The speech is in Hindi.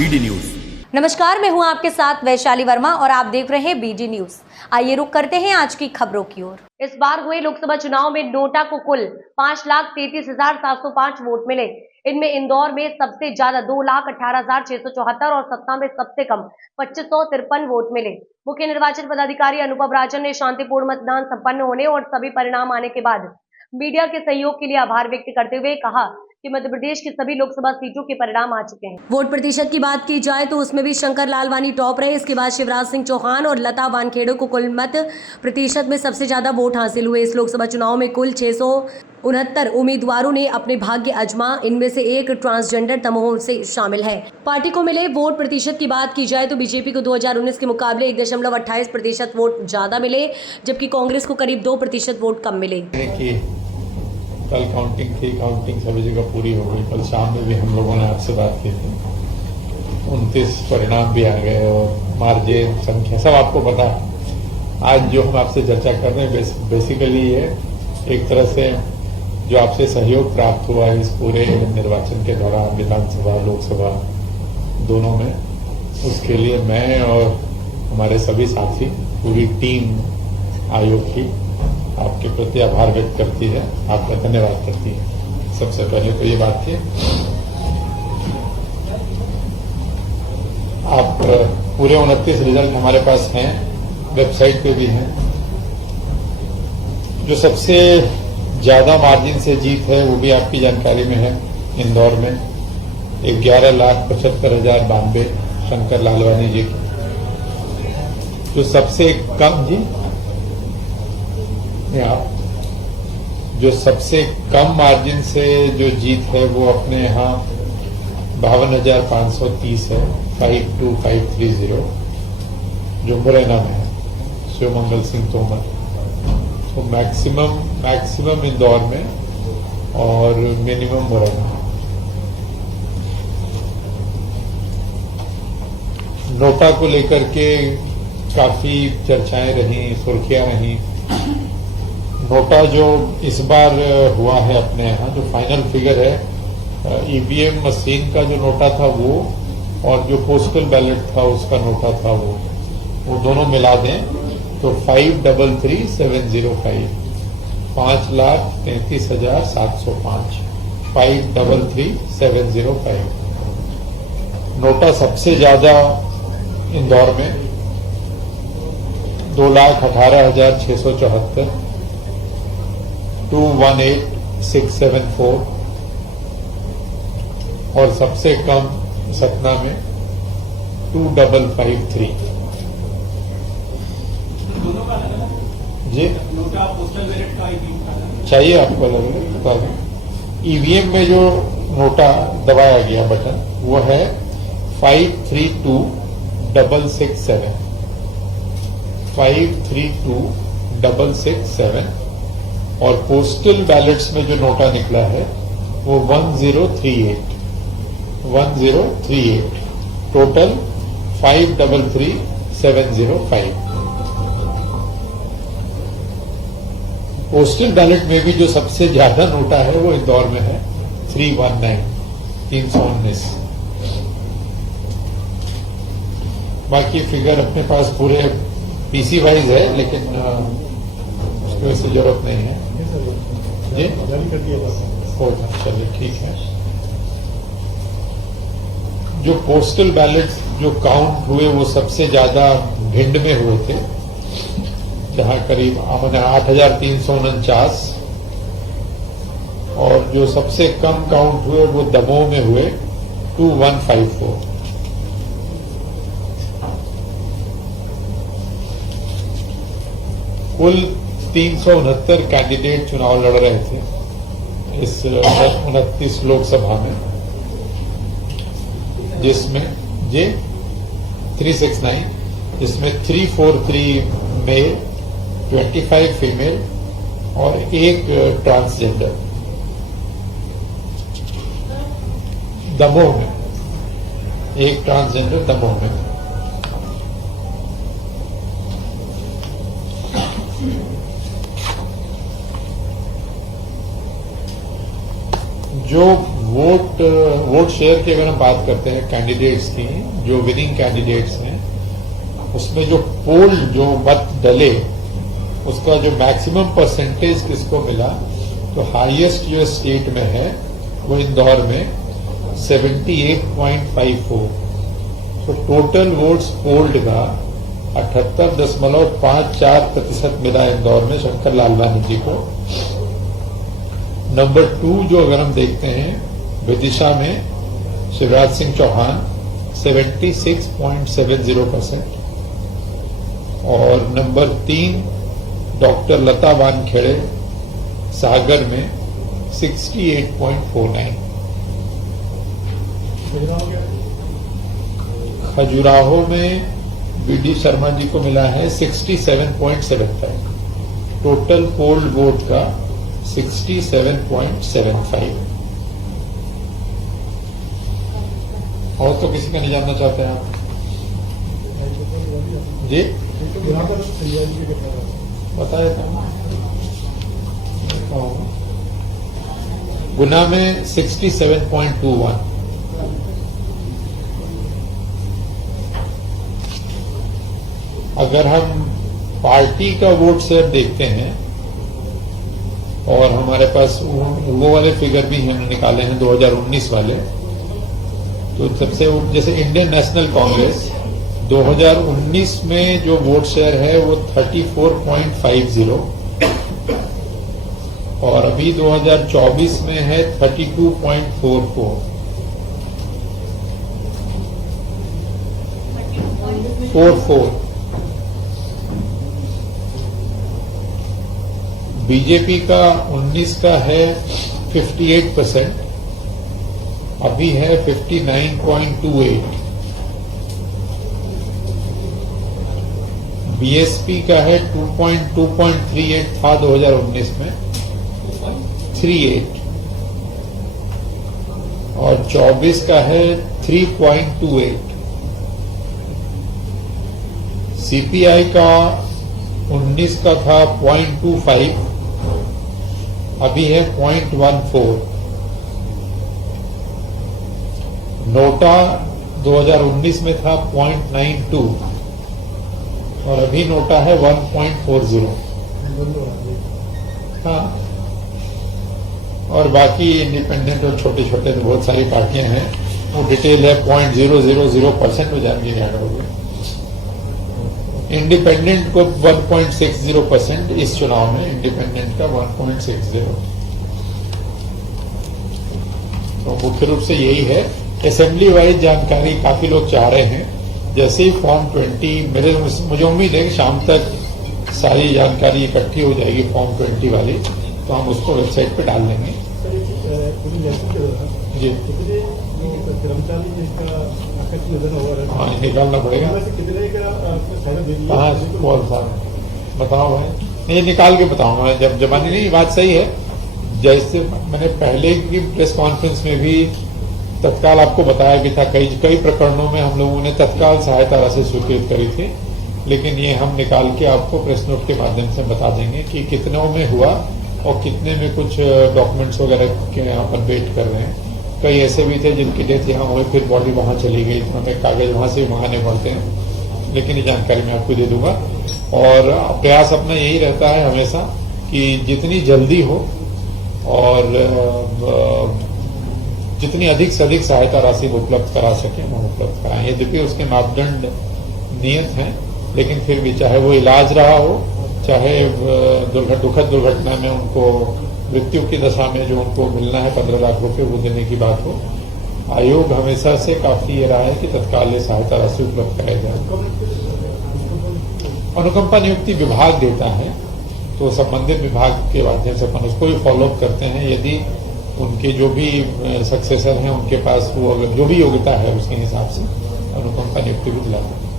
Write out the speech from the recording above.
BD news. नमस्कार, मैं हूं आपके साथ वैशाली वर्मा और आप देख रहे हैं बीडी न्यूज। आइए रुक करते हैं आज की खबरों की ओर। इस बार हुए लोकसभा चुनाव में नोटा को कुल 5,33,705 वोट मिले। इनमें इंदौर में सबसे ज्यादा 2,18,674 और सतना में सबसे कम 2,553 वोट मिले। मुख्य निर्वाचन पदाधिकारी अनुभव राजन ने शांतिपूर्ण मतदान संपन्न होने और सभी परिणाम आने के बाद मीडिया के सहयोग के लिए आभार व्यक्त करते हुए कहा कि मध्य प्रदेश की सभी लोकसभा सीटों के परिणाम आ चुके हैं। वोट प्रतिशत की बात की जाए तो उसमें भी शंकर लालवानी टॉप रहे। इसके बाद शिवराज सिंह चौहान और लता वानखेड़े को कुल मत प्रतिशत में सबसे ज्यादा वोट हासिल हुए। इस लोकसभा चुनाव में कुल 669 उम्मीदवारों ने अपने भाग्य आजमा। इनमें से एक ट्रांसजेंडर दमोह से शामिल है। पार्टी को मिले वोट प्रतिशत की बात की जाए तो बीजेपी को 2019 के मुकाबले 1.28% वोट ज्यादा मिले, जबकि कांग्रेस को करीब 2% वोट कम मिले। कल काउंटिंग थी, काउंटिंग सभी जगह पूरी हो गई। कल शाम में भी हम लोगों ने आपसे बात की थी। 29 परिणाम भी आ गए और मार्जिन संख्या सब आपको पता है। आज जो हम आपसे चर्चा कर रहे हैं बेसिकली ये एक तरह से जो आपसे सहयोग प्राप्त हुआ है इस पूरे निर्वाचन के दौरान, विधानसभा लोकसभा दोनों में, उसके लिए मैं और हमारे सभी साथी, पूरी टीम आयोग की आपके प्रति आभार व्यक्त करती है, आपका धन्यवाद करती है। सबसे पहले तो ये बात थी। आप पूरे 29 रिजल्ट हमारे पास हैं, वेबसाइट पे भी हैं। जो सबसे ज्यादा मार्जिन से जीत है वो भी आपकी जानकारी में है। इंदौर में 11,75,092 शंकर लालवानी जी की। जो सबसे कम जो सबसे कम मार्जिन से जो जीत है वो अपने यहाँ 52,530 है, 52,530, जो मुरैना में है, शिवमंगल सिंह तोमर। तो मैक्सिमम इंदौर में और मिनिमम मुरैना में। नोटा को लेकर के काफी चर्चाएं रही, सुर्खियां रही। नोटा जो इस बार हुआ है अपने यहाँ, जो फाइनल फिगर है, ईवीएम मशीन का जो नोटा था वो और जो पोस्टल बैलेट था उसका नोटा था वो दोनों मिला दें तो 533,705, 5,33,705, 533,705 नोटा सबसे ज्यादा इंदौर में 2,18,674, 218,674 और सबसे कम सतना में 2,553। जी चाहिए आपको अलग अलग बता दें। ईवीएम में जो नोटा दबाया गया बटन वो है 532,667, 532,667 और पोस्टल बैलेट्स में जो नोटा निकला है वो 1038, टोटल 533,705। पोस्टल बैलेट में भी जो सबसे ज्यादा नोटा है वो इंदौर में है 319। बाकी फिगर अपने पास पूरे पीसी वाइज है, लेकिन उसकी वैसे जरूरत नहीं है जी। चलिए ठीक है। जो पोस्टल बैलेट जो काउंट हुए वो सबसे ज्यादा भिंड में हुए थे, जहां करीब 8,349, और जो सबसे कम काउंट हुए वो दमोह में हुए 2,154। कुल 369 कैंडिडेट चुनाव लड़ रहे थे इस 29 लोकसभा में, जिसमें 369, जिसमें 343 मेल, 25 फीमेल और एक ट्रांसजेंडर। दमोह में एक ट्रांसजेंडर दमोह में। जो वोट शेयर की अगर हम बात करते हैं कैंडिडेट्स की, जो विनिंग कैंडिडेट्स हैं, उसमें जो पोल जो मत डले उसका जो मैक्सिमम परसेंटेज किसको मिला, तो हाईएस्ट जो स्टेट में है वो इंदौर में 78.54। तो टोटल वोट्स पोल्ड का 78.54% मिला इंदौर में शंकर लालवानी जी को। नंबर 2 जो अगर हम देखते हैं विदिशा में शिवराज सिंह चौहान 76.70%, और नंबर 3 डॉक्टर लता वानखेड़े सागर में 68.49। खजुराहो में वीडी शर्मा जी को मिला है 67.75। टोटल पोल्ड वोट का 67.75। और तो किसी का नहीं जानना चाहते हैं आप जी? बता देता हूँ। गुना में 67.21। अगर हम पार्टी का वोट शेयर देखते हैं, और हमारे पास वो वाले फिगर भी हमने निकाले हैं 2019 वाले, तो सबसे जैसे इंडियन नेशनल कांग्रेस 2019 में जो वोट शेयर है वो 34.50, और अभी 2024 में है 32.44। बीजेपी का 19 का है 58%, अभी है 59.28। बीएसपी का है 2.38 था 2019 में 38, और 24 का है 3.28। सीपीआई का 19 का था 0.25, अभी है 0.14। नोटा 2019 में था 0.92, और अभी नोटा है 1.40। हाँ, और बाकी इंडिपेंडेंट और छोटे छोटे तो बहुत सारी पार्टियां हैं, वो डिटेल है 0.000% में जान के ऐड हो गए। इंडिपेंडेंट को 1.60% इस चुनाव में, इंडिपेंडेंट का 1.60। तो मुख्य रूप से यही है। असेंबली वाइज जानकारी काफी लोग चाह रहे हैं। जैसे ही फॉर्म 20 मुझे उम्मीद है कि शाम तक सारी जानकारी इकट्ठी हो जाएगी फॉर्म 20 वाली, तो हम उसको वेबसाइट पे डाल देंगे। जी हाँ, निकालना पड़ेगा। हाँ, बताओ भाई, नहीं निकाल के बताऊंगा जब जमानी। नहीं, बात सही है। जैसे मैंने पहले की प्रेस कॉन्फ्रेंस में भी तत्काल आपको बताया भी था, कई प्रकरणों में हम लोगों ने तत्काल सहायता राशि स्वीकृत करी थी, लेकिन ये हम निकाल के आपको प्रेस नोट के माध्यम से बता देंगे कि कितनों में हुआ और कितने में कुछ डॉक्यूमेंट्स वगैरह के यहाँ पर वेट कर रहे हैं। कई ऐसे भी थे जिनकी डेथ यहाँ हुई, फिर बॉडी वहां चली गई, तो हमें कागज वहां से मंगाने पड़ते हैं, लेकिन ये जानकारी मैं आपको दे दूंगा। और प्रयास अपना यही रहता है हमेशा कि जितनी जल्दी हो और जितनी अधिक से अधिक सहायता राशि उपलब्ध करा सके हम उपलब्ध कराएं। यद्यपि उसके मापदंड नियत हैं, लेकिन फिर भी चाहे वो इलाज रहा हो, चाहे दुखद दुर्घटना में उनको मृत्यु की दशा में जो उनको मिलना है 15 लाख रुपए वो देने की बात हो, आयोग हमेशा से काफी ये रहा है कि तत्काल ये सहायता राशि उपलब्ध कराई जाए। अनुकंपा नियुक्ति विभाग देता है, तो संबंधित विभाग के माध्यम से अपन उसको भी फॉलोअप करते हैं। यदि उनके जो भी सक्सेसर हैं उनके पास वो जो भी योग्यता है उसके हिसाब से अनुकंपा नियुक्ति भी दिलाते हैं।